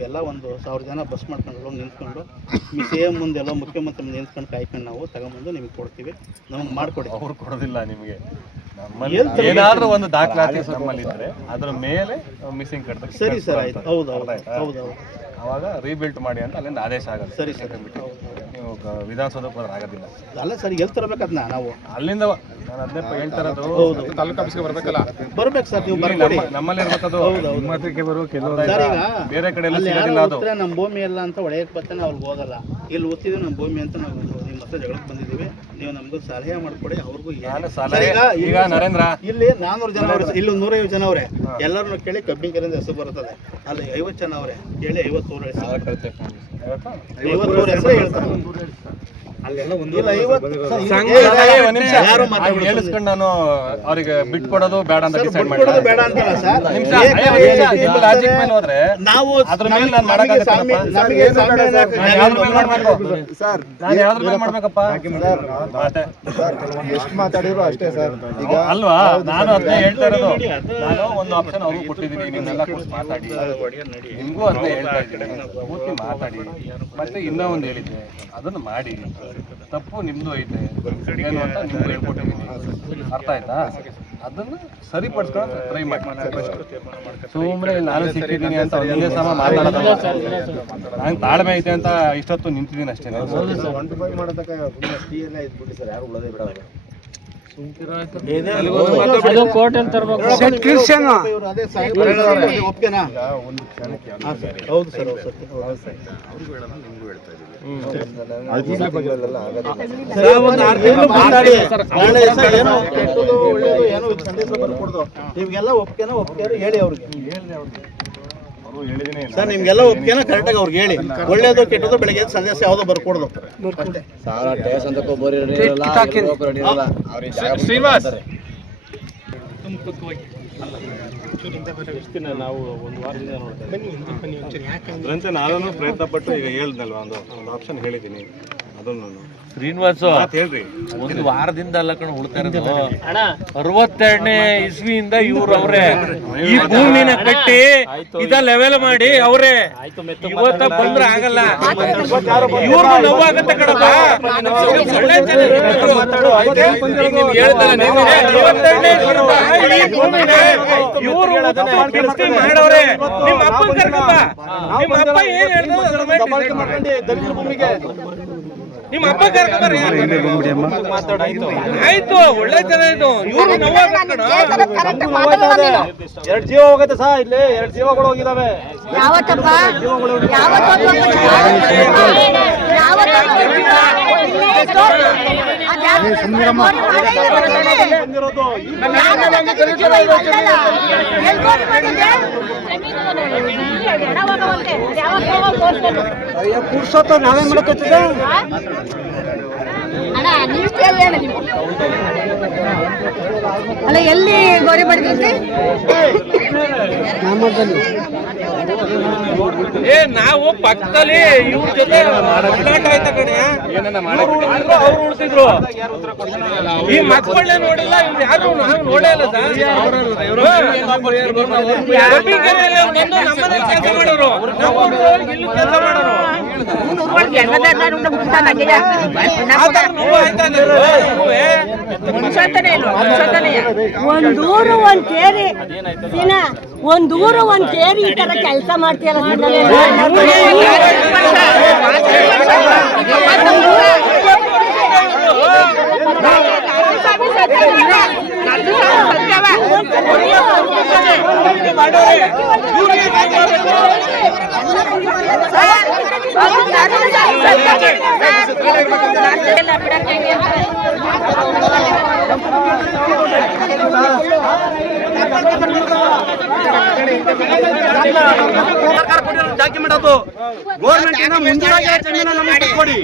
ನೀವೆಲ್ಲ ಒಂದು 1000 ಜನ ಬಸ್ ಮಾಡ್ಕೊಂಡು ನಿಂತ್ಕೊಂಡು ಸೇಮ್ ಮುಂದೆಲ್ಲ ಮುಖ್ಯಮಂತ್ರಿ ನಿಂತ್ಕೊಂಡು ಕಾಯ್ಕೊಂಡು ನಾವು ತಗೊಂಬಂದು ನಿಮ್ಗೆ ಕೊಡ್ತೀವಿ. ನಮ್ಗೆ ಮಾಡಿಕೊಡಿ. ಅವ್ರು ಕೊಡೋದಿಲ್ಲ ನಿಮಗೆ. ನಮ್ಮಲ್ಲಿ ಏನಾದರೂ ಒಂದು ದಾಖಲಾತಿ ನಮ್ಮಲ್ಲಿ ಇದ್ದರೆ ಅದರ ಮೇಲೆ ಮಿಸ್ಸಿಂಗ್ ಕಟ್ತಾರೆ. ಸರಿ ಸರ್, ಆಯ್ತು. ಹೌದು. ಅವಾಗ ರೀಬಿಲ್ಟ್ ಮಾಡಿ ಅಂತ ಅಲ್ಲಿಂದ ಆದೇಶ ಆಗುತ್ತೆ. ಸರಿ ಸರ್. ನೀವು ವಿಧಾನಸೌಧಕ್ಕೆ ಹೋದ್ರೆ ಆಗೋದಿಲ್ಲ. ಅಲ್ಲ ಸರ್, ಎಲ್ಲಿ ತರಬೇಕದನ್ನ ನಾವು ಅಲ್ಲಿಂದ ನಾನು ಅದನ್ನೇ ಹೇಳ್ತಾ ಇರೋದು. ಹೌದು, ತಾಲೂಕು ಆಫೀಸ್ಗೆ ಬರಬೇಕಲ್ಲ. ಬರ್ಬೇಕು ಸರ್, ನೀವು ಬರ್ಕೊಡಿ. ನಮ್ಮಲ್ಲಿ ಇರ್ಬೇಕದು. ಮಾತ್ರಕ್ಕೆ ಬರೋ ಕೆಲವು ಸರ್, ಈಗ ಬೇರೆ ಕಡೆ ಎಲ್ಲ ನಮ್ಮ ಭೂಮಿ ಎಲ್ಲ ಅಂತ ಒಡೆಯಕ್ಕೆ ಬರ್ತಾನೆ ಅವ್ರಿಗೆ ಹೋಗಲ್ಲ. ಇಲ್ಲಿ ಓದ್ತಿದ್ದೀವಿ ನಮ್ಮ ಭೂಮಿ ಅಂತ ನಾವು ನಿಮ್ಮ ಹತ್ರ ಜಗಳಕ್ಕೆ ಬಂದಿದ್ದೀವಿ. ನೀವು ನಮಗೂ ಸಲಹೆ ಮಾಡಿಕೊಡಿ. ಅವ್ರಿಗೂ ಈಗ ನರೇಂದ್ರ ಇಲ್ಲಿ 400 ಜನ ಅವ್ರೆ, ಇಲ್ಲಿ 150 ಜನ ಅವರೇ. ಎಲ್ಲರನ್ನು ಕೇಳಿ ಕಬ್ಬಿನ ಕೆರೆಯಿಂದ ಹೆಸರು ಬರುತ್ತದೆ. ಅಲ್ಲಿ 50 ಜನ ಅವರೇ, ಕೇಳಿ 50 ಹೆಸರು ಹೇಳ್ತಾರೆ. ಹೇಳಿಸ್ಕೊಂಡು ನಾನು ಅವ್ರಿಗೆ ಬಿಟ್ಕೊಡೋದು ಬೇಡ ಅಂತ ಡಿಸೈಡ್ ಮಾಡಿ ಬೇಡ ಅಂತಲ್ಲ ಸರ್. ಲಾಜಿಕ್ ಮೇಲೆ ಹೋದ್ರೆ ನಾವು ಅದ್ರ ಮೇಲೆ ನಾನು ಯಾವ್ದ್ರ ಮೇಲೆ ಮಾಡ್ಬೇಕಪ್ಪ? ಎಷ್ಟು ಮಾತಾಡಿದ್ರು ಅಷ್ಟೇ ಸರ್. ಈಗ ಅಲ್ವಾ, ನಾನು ಅದನ್ನೇ ಹೇಳ್ತಾ ಇರೋದು. ನಾನು ಒಂದು ಆಪ್ಷನ್ ಅವ್ರಿಗೂ ಕೊಟ್ಟಿದ್ದೀನಿ, ನಿಮ್ನೆಲ್ಲ ಕೂರ್ಸಿ ಮಾತಾಡಿ, ನಿಮ್ಗೂ ಅದನ್ನೇ ಹೇಳ್ತಾ ಇದ್ದೀನಿ, ಕೂರ್ಸಿ ಮಾತಾಡಿ. ಮತ್ತೆ ಇನ್ನೂ ಒಂದು ಹೇಳಿದ್ದೆ, ಅದನ್ನು ಮಾಡಿ. ತಪ್ಪು ನಿಮ್ದು ಐತೆ ಏನು ಅಂತ ನಿಮ್ಗೂ ಹೇಳ್ಕೊಟ್ಟಿದ್ದೀನಿ. ಅರ್ಥ ಆಯ್ತಾ? ಅದನ್ನು ಸರಿಪಡಿಸ್ಕೊಂಡು ಟ್ರೈ ಮಾಡಿ. ಸುಮ್ಮನೆ ನಾನು ಸಿಕ್ಕಿದ್ದೀನಿ ಅಂತ ಒಂದೇ ಸಮ ಮಾತಾಡೋದಲ್ಲ. ನಾನು ತಾಳ್ಮೆ ಐತೆ ಅಂತ ಇಷ್ಟೊತ್ತು ನಿಂತಿದ್ದೀನಿ ಅಷ್ಟೇ. ಹೌದು ಸರ್. ನಿಮ್ಗೆಲ್ಲ ಒಪ್ಪಿಗೆನ ಹೇಳಿ ಅವ್ರಿಗೆ. ಸರ್, ನಿಮ್ಗೆಲ್ಲ ಒಪ್ಪಿಗೆನ ಕರೆಕ್ಟಾಗಿ ಅವ್ರಿಗೆ ಹೇಳಿ. ಒಳ್ಳೇದು ಕೆಟ್ಟದ್ದು ಬೆಳಗ್ಗೆ ಸಂದೇಶ ಯಾವುದೋ ಬರ್ಕೊಡ್ದು. ಶ್ರೀನಿವಾಸ್ ನಾವು ಒಂದು ವಾರದಿಂದ ನೋಡ್ತಾ ನಾನು ಪ್ರಯತ್ನ ಪಟ್ಟು ಈಗ ಹೇಳ್ದಲ್ವ, ಒಂದು ಆಪ್ಷನ್ ಹೇಳಿದ್ದೀನಿ. ಅದನ್ನು ಶ್ರೀನಿವಾಸ ಹೇಳ್ರಿ. ಒಂದು ವಾರದಿಂದ ಅಲ್ಲ ಕಣ ಉಳ್ತಾ ಇರೋದು. 62ನೇ ಇಸ್ವಿಯಿಂದ ಇವ್ರು ಅವ್ರೆ ಈ ಭೂಮಿನ ಕಟ್ಟಿ ಇದ ಲೆವೆಲ್ ಮಾಡಿ ಅವ್ರೆ ಇವತ್ತ ಬಂದ್ರೆ ಆಗಲ್ಲ. ಇವ್ರಿಗೂ ನೋವಾಗತ್ತೆ ಕಣಪ್ಪ. ಒಳ್ಳೆ ಜನ ಇವರು ಮಾಡವ್ರೆ. ನಿಮ್ಮ ಅಪ್ಪ ಕರ್ಕಪ್ಪ. ನಿಮ್ಮ ಅಪ್ಪ ಏನ್ ನಿಮ್ಮ ಅಪ್ಪ ಕರ್ಕೊಂಬರ್ರಿ. ಆಯ್ತು, ಒಳ್ಳೆ ಜನ ಇದು. ಇವ್ರು ನೋವಾಗತ್ತೆ. 2 ಜೀವ ಹೋಗುತ್ತೆ ಸಾ, ಇಲ್ಲಿ 2 ಜೀವಗಳು ಹೋಗಿದಾವೆ. ಪುರುಷೋತ್ತ ನಾವೇ ಮಾಡಕತ್ತಿದ್ದ ಅಲ್ಲ, ಎಲ್ಲಿ ಗೋರಿ ಬಡಿದ್ರಿ? ನಾವು ಪಕ್ಕದಲ್ಲಿ ಇವ್ರ ಜೊತೆ ಹೋರಾಟ ಆಯ್ತಾ ಕಣೆ. ಅವ್ರು ಉಳ್ತಿದ್ರು. ಈ ಮಕ್ಕಳನ್ನೇ ನೋಡಿಲ್ಲ, ಇವ್ರು ಯಾರು ನಾವು ನೋಡೇ ಇಲ್ಲ ಸರ್. ನಮ್ಮನೆ ಕೆಲಸ ಮಾಡೋರು, ಇಲ್ಲೂ ಕೆಲಸ ಮಾಡೋರು. ಒಂದೂರು ಒಂದ್ ಕೇರಿ ದಿನ, ಒಂದೂರು ಒಂದ್ ಕೇರಿ ಈ ತರ ಕೆಲಸ ಮಾಡ್ತೀಯಲ್ಲ. ಡಾಕ್ಯುಮೆಂಟ್ ಅದು ಗೌರ್ಮೆಂಟ್ ಮುಂದಿನ ಜಮೀನು ನಮಗೆ ಕೊಡಿ.